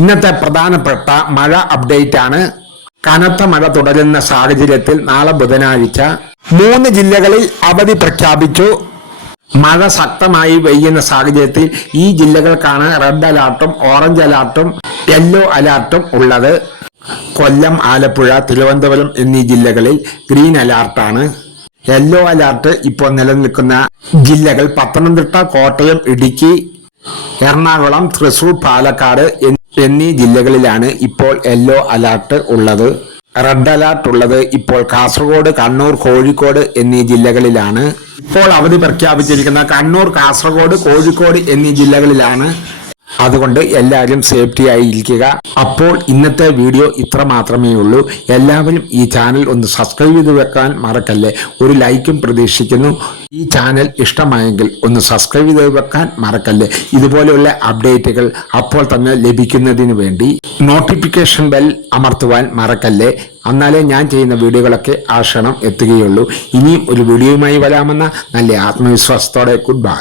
ഇന്നത്തെ പ്രധാനപ്പെട്ട മഴ അപ്ഡേറ്റ് ആണ്. കനത്ത മഴ തുടരുന്ന സാഹചര്യത്തിൽ നാളെ ബുധനാഴ്ച 3 ജില്ലകളിൽ അവധി പ്രഖ്യാപിച്ചു. മഴ ശക്തമായി പെയ്യുന്ന സാഹചര്യത്തിൽ ഈ ജില്ലകൾക്കാണ് റെഡ് അലർട്ടും ഓറഞ്ച് അലർട്ടും യെല്ലോ അലർട്ടും ഉള്ളത്. കൊല്ലം, ആലപ്പുഴ, തിരുവനന്തപുരം എന്നീ ജില്ലകളിൽ ഗ്രീൻ അലർട്ടാണ്. യെല്ലോ അലർട്ട് ഇപ്പോൾ നിലനിൽക്കുന്ന ജില്ലകൾ പത്തനംതിട്ട, കോട്ടയം, ഇടുക്കി, എറണാകുളം, തൃശൂർ, പാലക്കാട് എന്നീ ജില്ലകളിലാണ് ഇപ്പോൾ യെല്ലോ അലർട്ട് ഉള്ളത്. റെഡ് അലർട്ട് ഉള്ളത് ഇപ്പോൾ കാസർഗോഡ്, കണ്ണൂർ, കോഴിക്കോട് എന്നീ ജില്ലകളിലാണ്. ഇപ്പോൾ അവധി പ്രഖ്യാപിച്ചിരിക്കുന്ന കണ്ണൂർ, കാസർഗോഡ്, കോഴിക്കോട് എന്നീ ജില്ലകളിലാണ്. അതുകൊണ്ട് എല്ലാവരും സേഫ്റ്റി ആയി ഇരിക്കുക. അപ്പോൾ ഇന്നത്തെ വീഡിയോ ഇത്ര മാത്രമേ ഉള്ളൂ. എല്ലാവരും ഈ ചാനൽ ഒന്ന് സബ്സ്ക്രൈബ് ചെയ്ത് വെക്കാൻ മറക്കല്ലേ. ഒരു ലൈക്കും പ്രതീക്ഷിക്കുന്നു. ഈ ചാനൽ ഇഷ്ടമായെങ്കിൽ ഒന്ന് സബ്സ്ക്രൈബ് ചെയ്ത് വെക്കാൻ മറക്കല്ലേ. ഇതുപോലെയുള്ള അപ്ഡേറ്റുകൾ അപ്പോൾ തന്നെ ലഭിക്കുന്നതിന് വേണ്ടി നോട്ടിഫിക്കേഷൻ ബെൽ അമർത്തുവാൻ മറക്കല്ലേ. എന്നാലേ ഞാൻ ചെയ്യുന്ന വീഡിയോകളൊക്കെ ആ ക്ഷണം എത്തുകയുള്ളൂ. ഇനിയും ഒരു വീഡിയോയുമായി വരാമെന്ന നല്ല ആത്മവിശ്വാസത്തോടെ ഗുഡ് ബൈ.